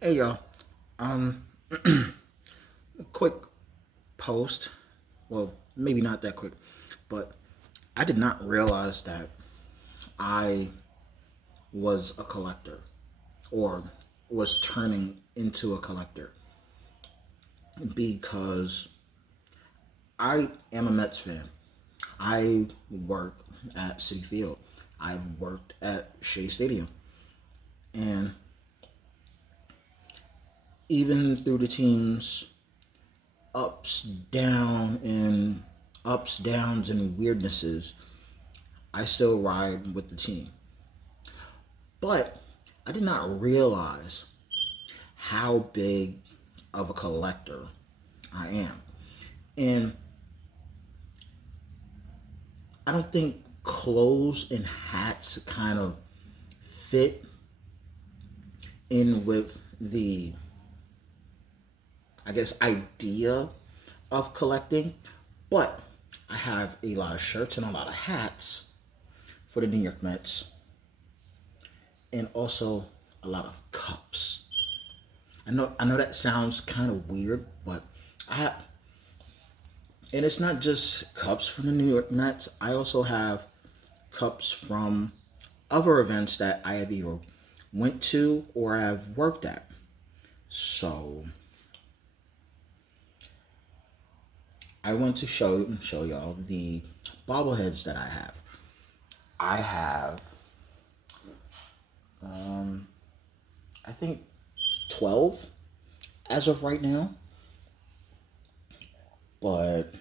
Hey y'all. A quick post. Well, maybe not that quick, but I did not realize that I was a collector or was turning into a collector because I am a Mets fan. I work at Citi Field. I've worked at Shea Stadium. And even through the team's ups, down, and ups, downs, and weirdnesses, I still ride with the team. But I did not realize how big of a collector I am. And I don't think clothes and hats kind of fit in with the, I guess, idea of collecting. But I have a lot of shirts and a lot of hats for the New York Mets, and also a lot of cups. I know that sounds kind of weird, but I have, and it's not just cups from the New York Mets. I also have cups from other events that I have either went to or have worked at. So I want to show y'all the bobbleheads that I have. I have um, I think 12 as of right now, but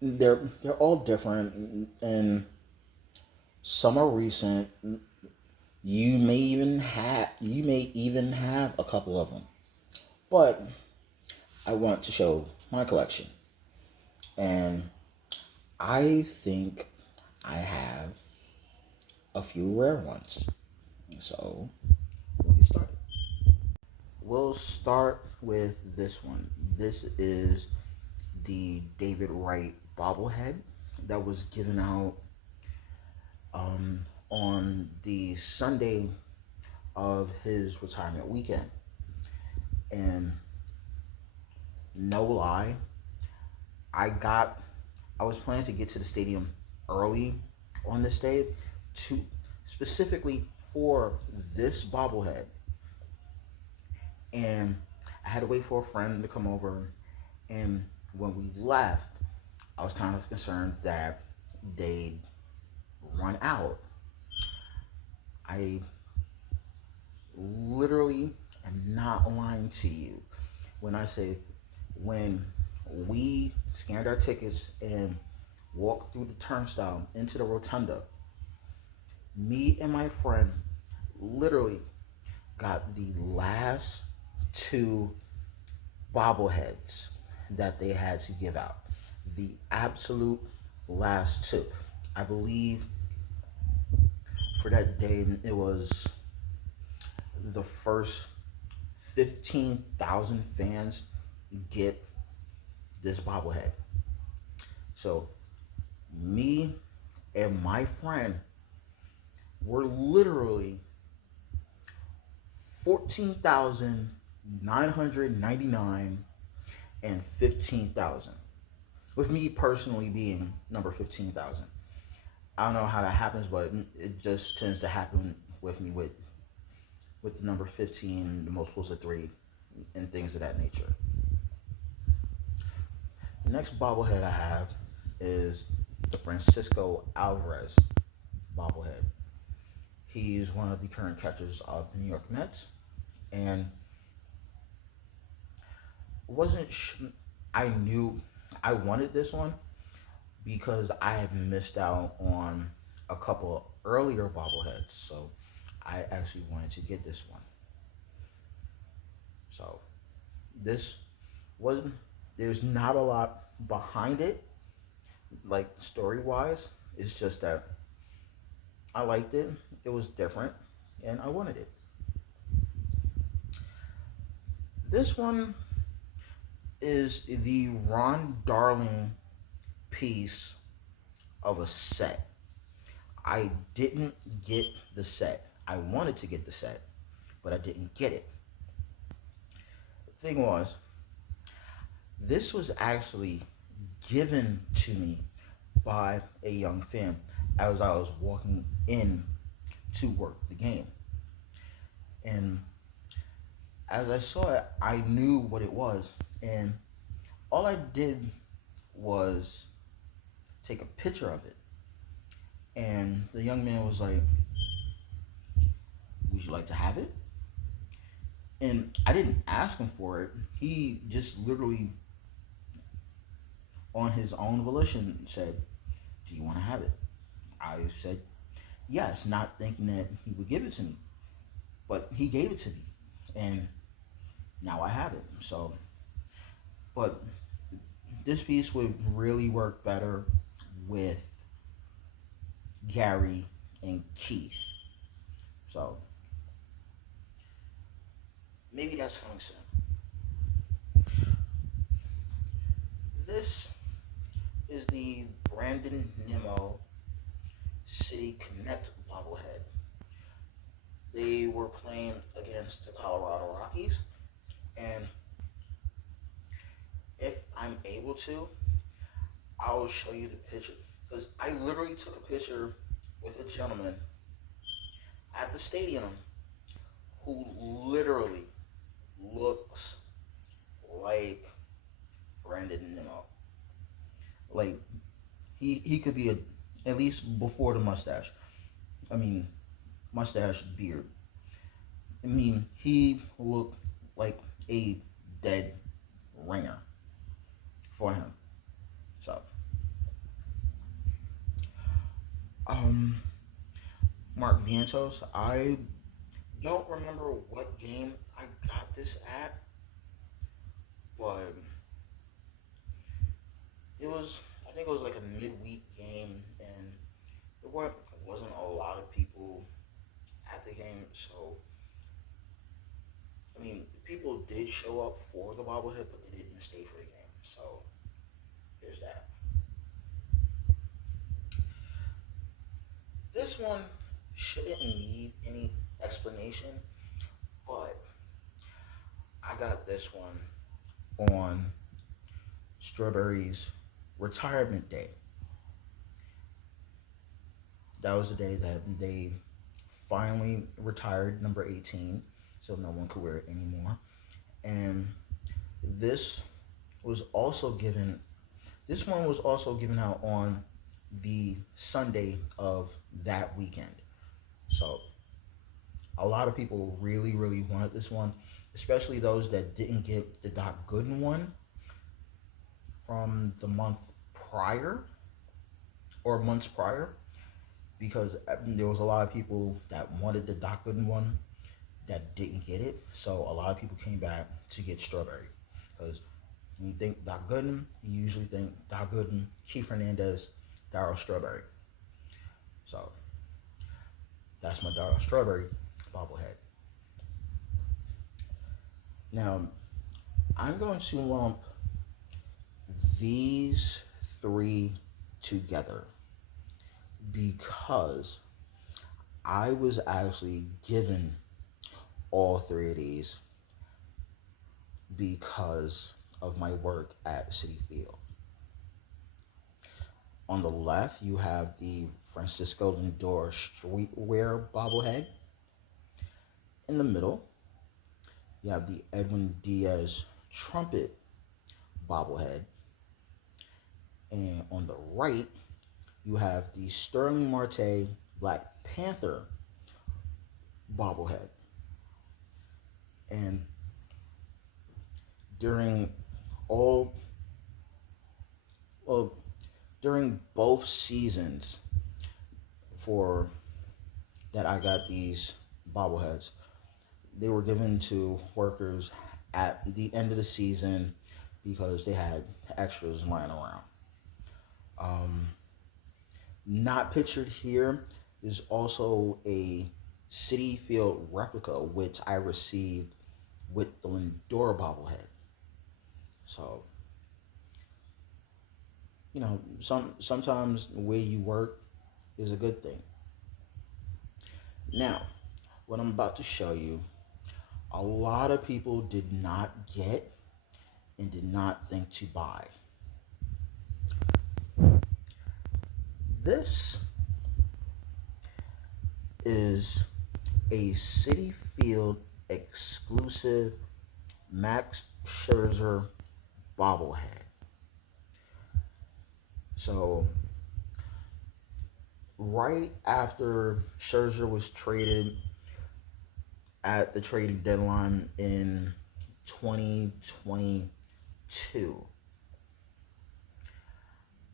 they're all different, and some are recent. You may even have a couple of them, but I want to show my collection, and I think I have a few rare ones. So we'll get started. We'll start with this one. This is the David Wright bobblehead that was given out on the Sunday of his retirement weekend. And no lie, I got I was planning to get to the stadium early on this day to specifically for this bobblehead. And I had to wait for a friend to come over, and when we left, I was kind of concerned that they'd run out. I literally am not lying to you when I say when we scanned our tickets and walked through the turnstile into the rotunda, me and my friend literally got the last two bobbleheads that they had to give out. The absolute last two. I believe for that day it was the first 15,000 fans get this bobblehead. So me and my friend were literally 14,999 and 15,000. With me personally being number 15,000. I don't know how that happens, but it just tends to happen with me with the number 15, the multiples of 3, and things of that nature. The next bobblehead I have is the Francisco Alvarez bobblehead. He's one of the current catchers of the New York Mets, and wasn't sh- I knew I wanted this one because I had missed out on a couple earlier bobbleheads, so I actually wanted to get this one. So this wasn't there's not a lot behind it, like story wise. It's just that I liked it. It was different, and I wanted it. This one is the Ron Darling piece of a set. I didn't get the set. I wanted to get the set, but I didn't get it. thing was, this was actually given to me by a young fan as I was walking in to work the game. And as I saw it, I knew what it was. And all I did was take a picture of it. And the young man was like, "Would you like to have it?" And I didn't ask him for it. He just literally, on his own volition, said, "Do you want to have it?" I said, "Yes," not thinking that he would give it to me. But he gave it to me. And now I have it. So, but this piece would really work better with Gary and Keith. So, maybe that's coming soon. This is the Brandon Nimmo City Connect bobblehead. They were playing against the Colorado Rockies, and if I'm able to, I will show you the picture because I literally took a picture with a gentleman at the stadium who literally looks like Brandon Nimmo. Like he could be at least before the mustache. I mean, mustache, beard. I mean, he looked like a dead ringer for him. So, um, Mark Vientos, I don't remember what game I got this at, but I think it was like a midweek game, and wasn't a lot of people at the game, so I mean, people did show up for the bobblehead, but they didn't stay for the game. So there's that. This one shouldn't need any explanation, but I got this one on Strawberry's retirement day. That was the day that they finally retired number 18, so no one could wear it anymore. And this was also given this one was also given out on the Sunday of that weekend. So a lot of people really, really wanted this one, especially those that didn't get the Doc Gooden one from the month prior or months prior, because there was a lot of people that wanted the Doc Gooden one that didn't get it. So a lot of people came back to get Strawberry, because when you think Doc Gooden, you usually think Doc Gooden, Keith Hernandez, Darryl Strawberry. So that's my Darryl Strawberry bobblehead. Now, I'm going to lump these three together because I was actually given all three of these because of my work at Citi Field. On the left, you have the Francisco Lindor streetwear bobblehead. In the middle, you have the Edwin Diaz trumpet bobblehead. And on the right, you have the Sterling Marte Black Panther bobblehead. And during all well, during both seasons for that I got these bobbleheads, they were given to workers at the end of the season because they had extras lying around. Not pictured here is also a Citi Field replica, which I received with the Lindor bobblehead. So, sometimes the way you work is a good thing. Now, what I'm about to show you a lot of people did not get and did not think to buy. This is a Citi Field exclusive Max Scherzer bobblehead. So, right after Scherzer was traded at the trading deadline in 2022,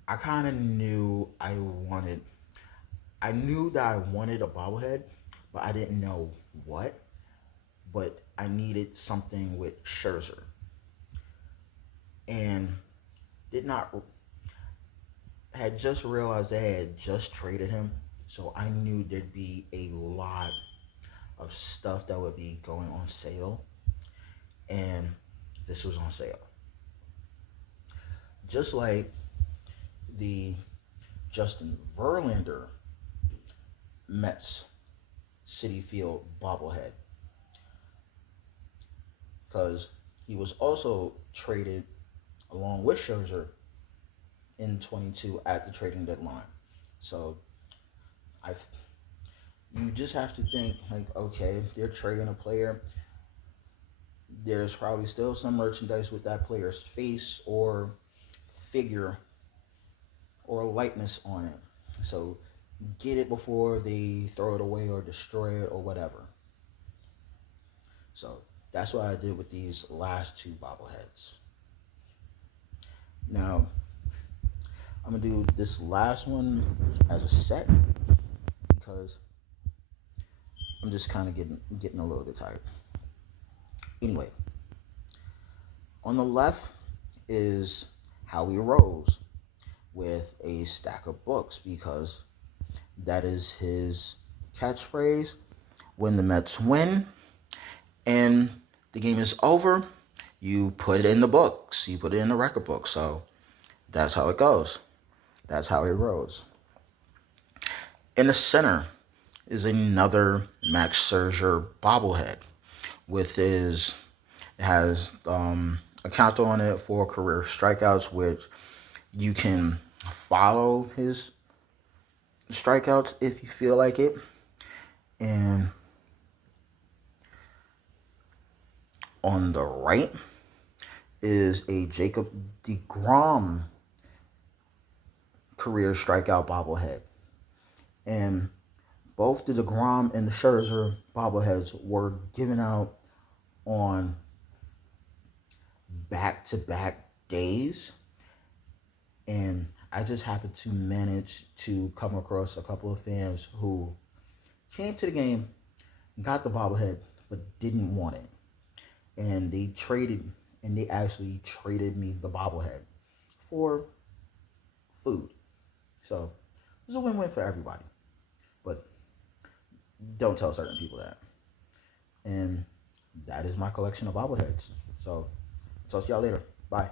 I kind of knew I knew that I wanted a bobblehead, but I didn't know what. But I needed something with Scherzer, and did not had just realized they had just traded him, so I knew there'd be a lot of stuff that would be going on sale, and this was on sale. Just like the Justin Verlander Mets Citi Field bobblehead, because he was also traded along with Scherzer in 22 at the trading deadline. So I, you just have to think like, okay, if they're trading a player, there's probably still some merchandise with that player's face or figure or likeness on it. So get it before they throw it away or destroy it or whatever. So that's what I did with these last two bobbleheads. Now, I'm going to do this last one as a set because I'm just kind of getting a little bit tired. Anyway, on the left is Howie Rose with a stack of books because that is his catchphrase. When the Mets win and the game is over, you put it in the books. You put it in the record book. So that's how it goes. That's Howie Rose. In the center is another Max Scherzer bobblehead with his, it has a count on it for career strikeouts, which you can follow his strikeouts if you feel like it. And on the right is a Jacob deGrom career strikeout bobblehead. And both the deGrom and the Scherzer bobbleheads were given out on back-to-back days. And I just happened to manage to come across a couple of fans who came to the game, got the bobblehead, but didn't want it. And they actually traded me the bobblehead for food. So it was a win-win for everybody. But don't tell certain people that. And that is my collection of bobbleheads. So talk to y'all later. Bye.